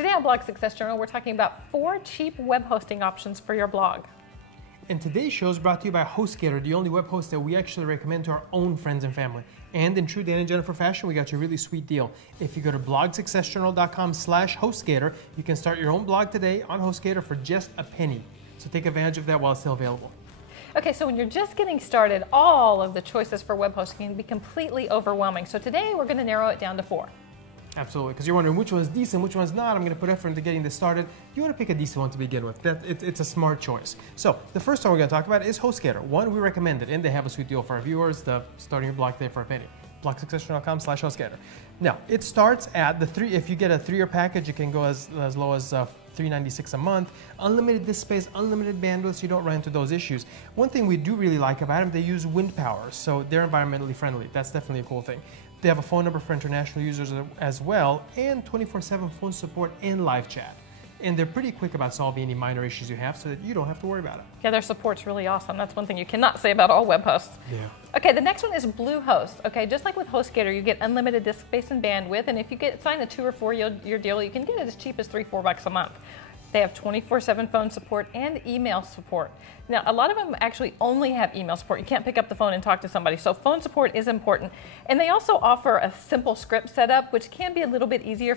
Today on Blog Success Journal, we're talking about 4 cheap web hosting options for your blog. And today's show is brought to you by HostGator, the only web host that we actually recommend to our own friends and family. And in true Dan and Jennifer fashion, we got you a really sweet deal. If you go to blogsuccessjournal.com/HostGator, you can start your own blog today on HostGator for just a penny. So take advantage of that while it's still available. Okay, so when you're just getting started, all of the choices for web hosting can be completely overwhelming. So today we're going to narrow it down to 4. Absolutely, because you're wondering which one's decent, which one's not. I'm going to put effort into getting this started. You want to pick a decent one to begin with. It's a smart choice. So the first one we're going to talk about is HostGator. One, we recommend it, and they have a sweet deal for our viewers, the starting your blog today for a penny. blogsuccessjournal.com/HostGator. Now, it starts at the 3, if you get a 3-year package, it can go as low as $3.96 a month. Unlimited disk space, unlimited bandwidth, so you don't run into those issues. One thing we do really like about them, they use wind power, so they're environmentally friendly. That's definitely a cool thing. They have a phone number for international users as well, and 24/7 phone support and live chat. And they're pretty quick about solving any minor issues you have so that you don't have to worry about it. Yeah, their support's really awesome. That's one thing you cannot say about all web hosts. Yeah. Okay, the next one is Bluehost. Okay, just like with HostGator, you get unlimited disk space and bandwidth, and if you sign a 2 or 4 year deal, you can get it as cheap as $3-4 a month. They have 24/7 phone support and email support. Now, a lot of them actually only have email support. You can't pick up the phone and talk to somebody, so phone support is important. And they also offer a simple script setup, which can be a little bit easier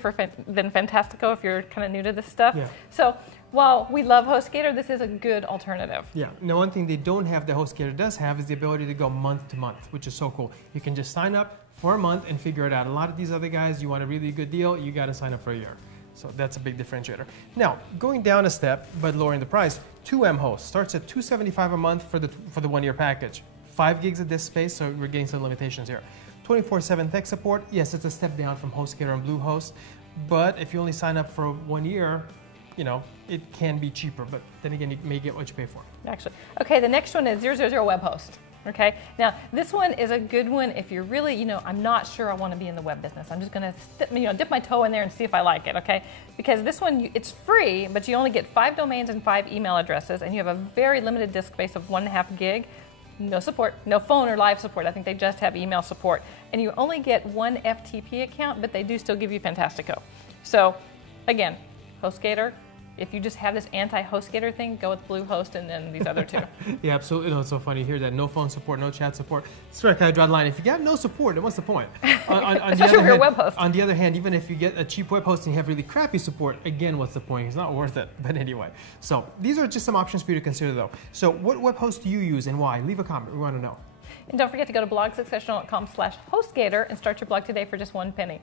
than Fantastico if you're kind of new to this stuff. Yeah. So while we love HostGator, this is a good alternative. Yeah. Now, one thing they don't have that HostGator does have is the ability to go month to month, which is so cool. You can just sign up for a month and figure it out. A lot of these other guys, you want a really good deal, you got to sign up for a year. So that's a big differentiator. Now, going down a step, but lowering the price, 2mHost starts at $275 a month for the 1-year package. 5 gigs of disk space, so we're getting some limitations here. 24/7 tech support, yes, it's a step down from HostGator and Bluehost, but if you only sign up for 1 year, you know, it can be cheaper, but then again, you may get what you pay for. Actually. Okay, the next one is 000 Web Host. Okay, now this one is a good one if you're really, I'm not sure I want to be in the web business. I'm just going to, dip my toe in there and see if I like it, okay? Because this one, it's free, but you only get 5 domains and 5 email addresses, and you have a very limited disk space of 1.5 gig. No support, no phone or live support. I think they just have email support. And you only get 1 FTP account, but they do still give you Fantastico. So, again, HostGator. If you just have this anti-HostGator thing, go with Bluehost and then these other 2. Yeah, absolutely. No, it's so funny to hear that. No phone support, no chat support. That's where I kind of draw the line. If you got no support, then what's the point? Especially if you're a web host. On the other hand, even if you get a cheap web host and you have really crappy support, again, what's the point? It's not worth it. But anyway, so these are just some options for you to consider, though. So what web host do you use and why? Leave a comment. We want to know. And don't forget to go to blogsuccessjournal.com/HostGator and start your blog today for just 1 penny.